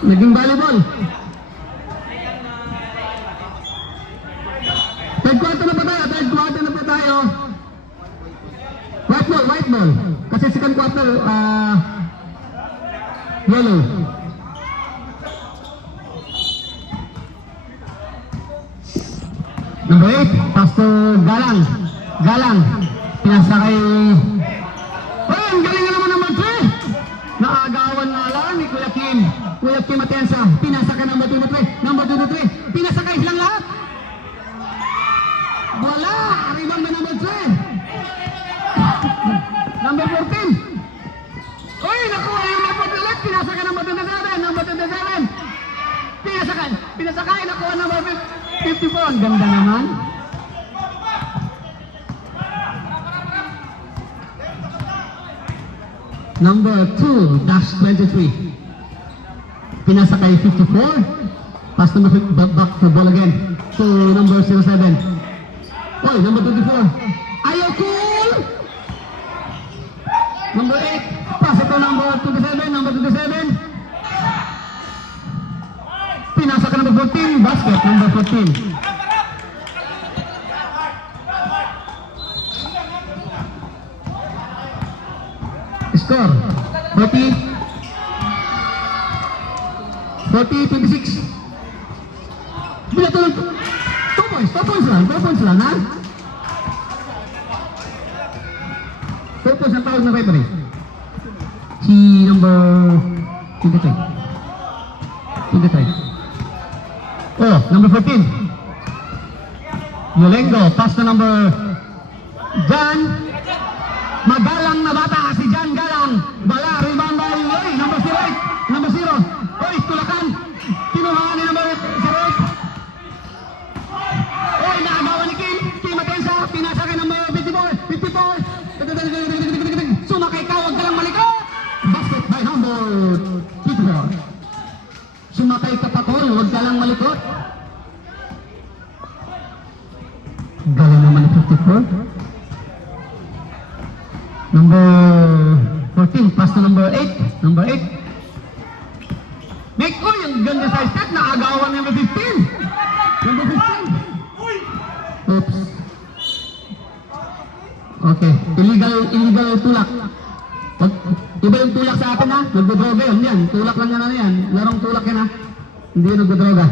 Naging volleyball. Third quarter na pa tayo. White ball. Kasi second quarter, yellow. Number 8, Pastor Galang. Pinasa kay... Oh, ang galing na naman ng number 3. Naagawan nga lang ni Kuya Kim Atienza. Pinasa kay number 23. Pinasa kay silang lahat. Wala! Rebound na number 3. Number 14. Uy, nakuha yung number 11. Pinasa kay number 27. Pinasa kay nakuha number 54. Ang ganda naman. Number 2-23. Pinasa kay 54. Pass number back to ball again. To number 07. Oy, number 24. Ayaw cool! Number 8. Pass ito number 27. Pinasa ka number 14. Basket number 14. Score 40-26. Bila tulong 2 points lang ha. 2 points ang tawag na referee. Si number 23. Oh, number 14. Yolengo, pass na number Jan. Magalang na bata si Jan Galang. Bala, rebound by number 0. Oy, tulakan. Kinuhaan ni number 0. Oy, naagawan ni Kim Atienza. Pinasa kay number 54. Sumakay ka, huwag ka lang malikot. Basket by number 54. Sumakay ka pa, Tol, huwag ka lang malikot. Galing naman ni 54. Number 14, pass to number 8. Make ko yung ganda sa step, nakagawan number 15. Oops. Okay, illegal tulak. Iba yung tulak sa atin ha, nagdodroga yan. Tulak lang yan. Larong tulak yan ha. Hindi yung nagdodroga.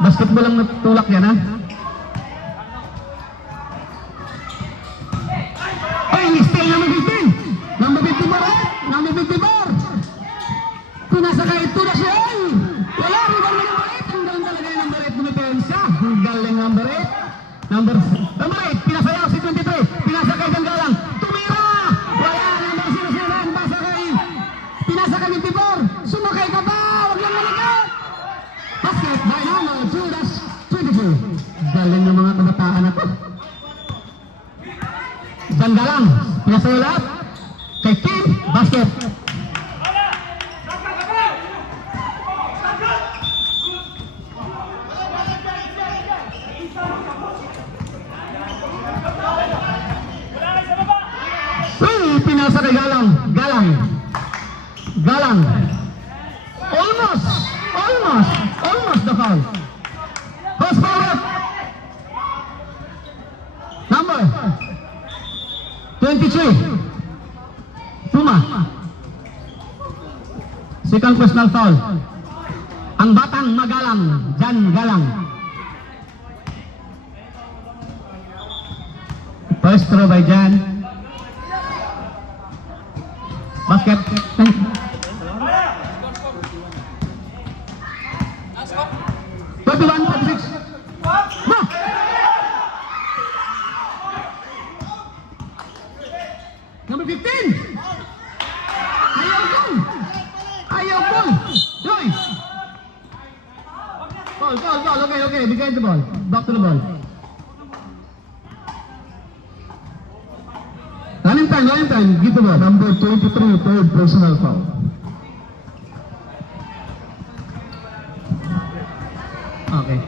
Basketball lang tulak yan ha. Still number 54. Number 54. Pinasa kay Tudasyon. Wala, rebound na number 8. Ang galing talaga yung number 8 dumipensa. Ang galing number 8. Number 8, pinasayaw si 23. Pinasa kay Galang. Tumira! Wala, number 009. Pinasa kay 54. Sumakay ka ba? Huwag lang malikot. Basket by number 2-22. Galing ng mga kabataan na to. Galang, pinasayaw lahat. Kay Kim, basket. Pinasa kay Galang. Almost the foul. Post forward. Number 23. Puma. Second personal foul. Ang batang magalang, Jan Galang. First throw by Jan. Basket. 31-46. Ma! Number 15. Ayaw goal. Yoy. Ball. Okay. Behind the ball. Back to the ball. Running time. Give the ball. Number 23, third personal foul. Okay.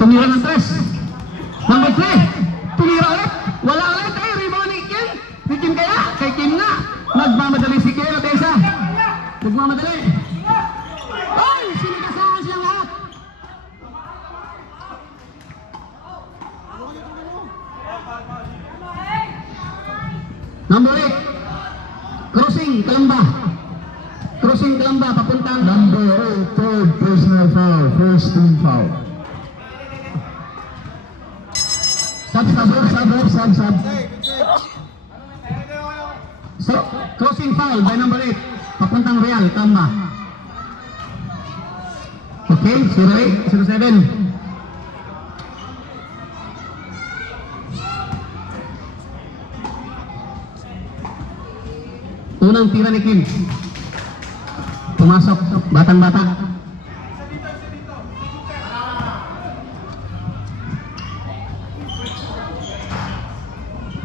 Tumira ng 3. Number 3. Tumira ulit. Wala ulit. Rebound ni Kim. Ni Kim kaya? Kay Kim na. Nagmamadali si Kero Tesa. Nagmamadali. Ay, sinigasahan silang lahat. Number 8. Crossing, Kalamba. Crossing, Kalamba, papuntang. Number 8, third personal foul, first team foul. Sub. So, crossing foul by number 8. Papuntang Real, Kalamba. Okay, 08, 07. Unang tira ni Kim. Pumasok, batang-bata.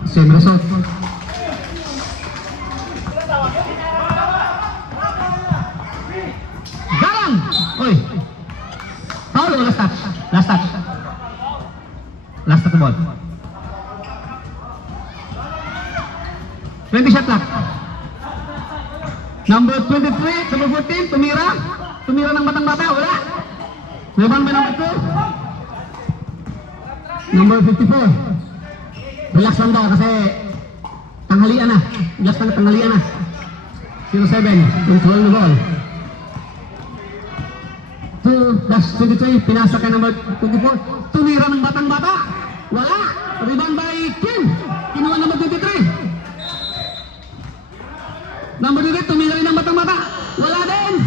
Same result. Garang! Oy! Foul o last touch? Last touch. Last touch ball. 20 shot clock. Number 23, number 14, tumira. Tumira ng batang-bata, wala. Rebound by number 2. Number 54. Relax lang daw kasi tanghalian na. Relax lang, tanghalian na. 07, control the ball. 2-23, pinasa kay number 24. Tumira ng batang-bata, wala. Rebound by Kim. Kinuha number 23. Number 2, tumira rin ng batang-bata. Wala din.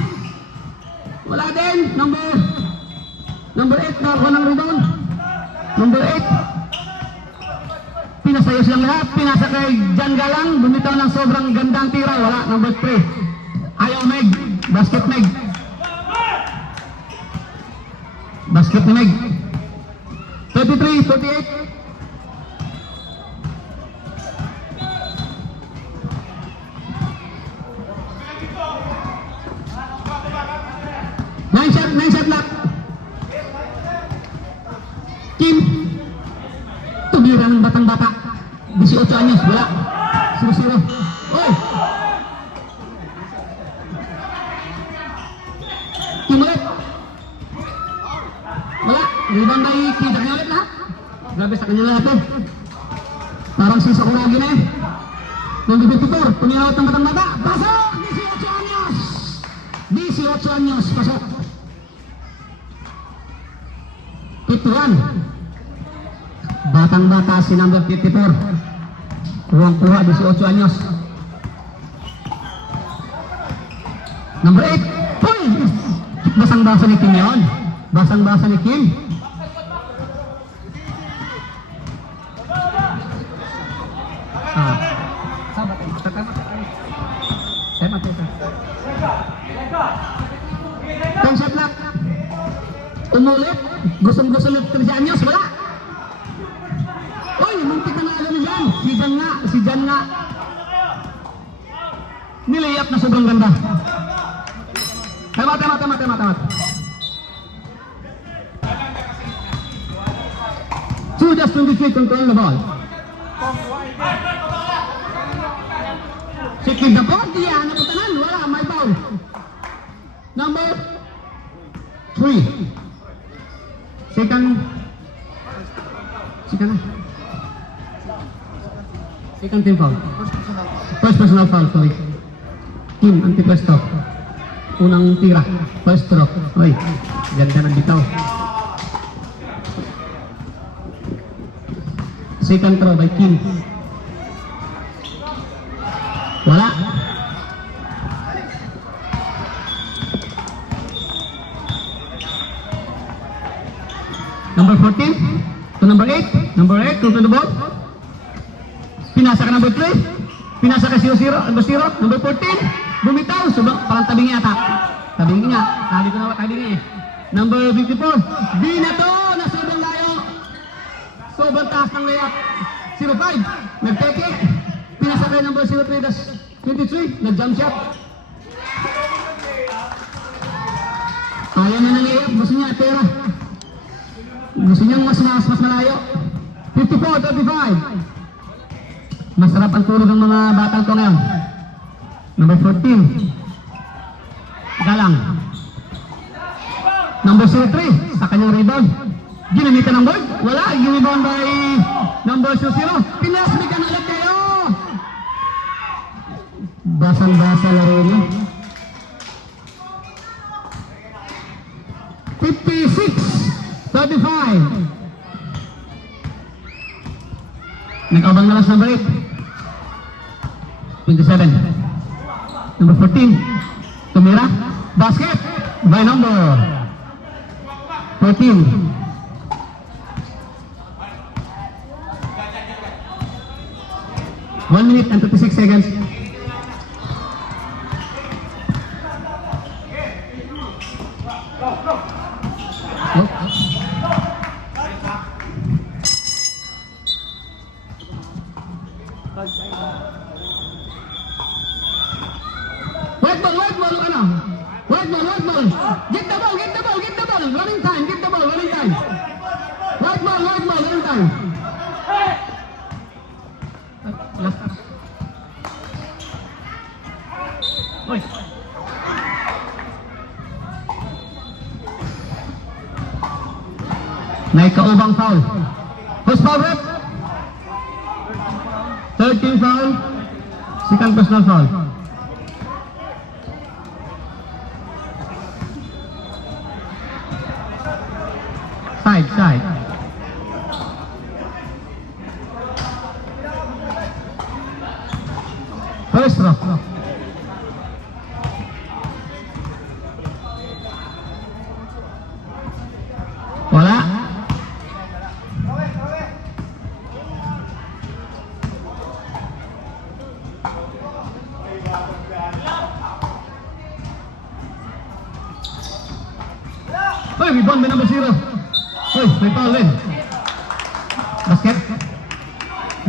Wala din. Number 8, nakakuha ng rebound. Number 8. Pinasayos lang lahat. Pinasa kay Jan Galang. Bumitaw ng sobrang gandang tira. Wala. Number 3. Ayaw Meg. Basket Meg. Basket ni Meg. 33, 48. Nine shot lock. Kim. Tumira ng batang-bata. 18 anyos, wala. 0-0. Oy! Kim ulit. Wala. Rebound by Kim. Sa kanya ulit lahat. Grabe sa kanya lahat eh. Parang si Sakuragi na eh. Number 54. Tumira ulit ng batang-bata. Pasok! 18 anyos. 18 anyos. Pasok. 51. Batang-bata si number 54. Kuha 18 anyos. Number 8. Uy! Basang-basa ni Kim yun. Basang-basa ni Kim. Sabat eh. Sabat eh. 10 shot lock. Umulit. Gustong-gusto ng 13 anyos, wala. Uy, muntik na nalo ni Jan. Si Jan nga. Nilayap na sobrang ganda. Tama. 2-23, control the ball. Sikid na po, diya, naputanan, wala, may foul. Number 3. Second team foul. First personal foul, sorry. Team, anti-pwesto. Unang tira, first stroke. Uy, ganda ng bitaw. Second throw by Kim. Wala. Number 14 to number 8. Number 8 to the ball. Pinasa ka number 3. Pinasa ka 0-0. Number 0. Number 14. Bumitaw. Parang tabing yata. Tabing niya. Sabi ko na tabing eh. Number 54. Binato na sobrang layo. Sobrang taas ng layap. 0-5. Nagteke. Pinasa ka number 03-23. Nag-jump shot. Kaya na ng layap. Gusto niya pera. Gusto niyang mas malayo. 54-35. Masarap ang tulog ng mga batang ko ngayon. Number 14. Galang. Number 03 sa kanyang rebound. Ginamitan ng board. Wala. Yung rebound by number 0. Pinasmikan ulit kayo. Basang-basa laro niyo. 56-35. Nag-abang na lang sa number 8. 27. Number 14. Tumira. Basket. By number 14. One minute and 56 seconds. White ball, ano? White ball. Get the ball. Running time, get the ball, running time. White ball, running time. Oy. May kaubang foul. First foul rep. 13 foul. Second personal foul. Side. First row. Wala. Hoy, rebound by number 0. Hoy, may foul din.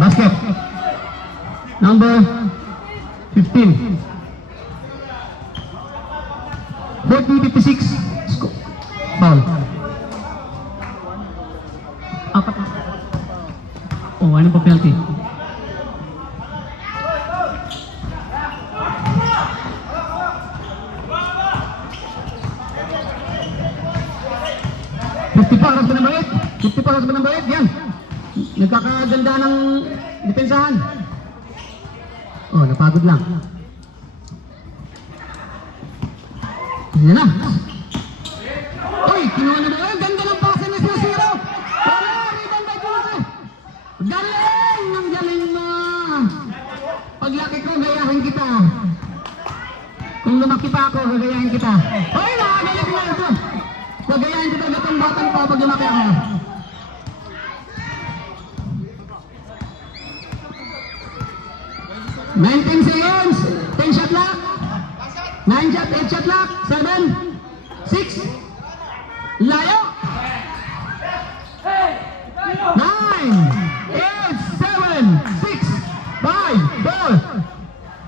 Basket. Number 15. 40-56. Foul. Apat. Oh, ano pa penalty? Para sa number 8. 50 para sa number 8. Yan. Nagkakaganda ng depensahan. Oh, napagod lang. Yan na. Uy, kinuha na ba? Ganda ng pasa ni Susiro. Wala, rebound by Jose. Galing! Ang galing mo. Paglaki ko, gayahin kita. Kung lumaki pa ako, gagayahin kita. Uy, nakagaling na ito. Gagayahin kita gatong batang pa pag lumaki ako. Nineteen seconds. 10 shot lock. 9 shot, 8 shot lock. 7, 6. Layo. 9, 8, 7, 6, 5, 4.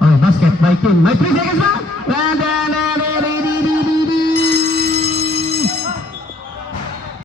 Oh, basket by King. May 3 seconds ba? And then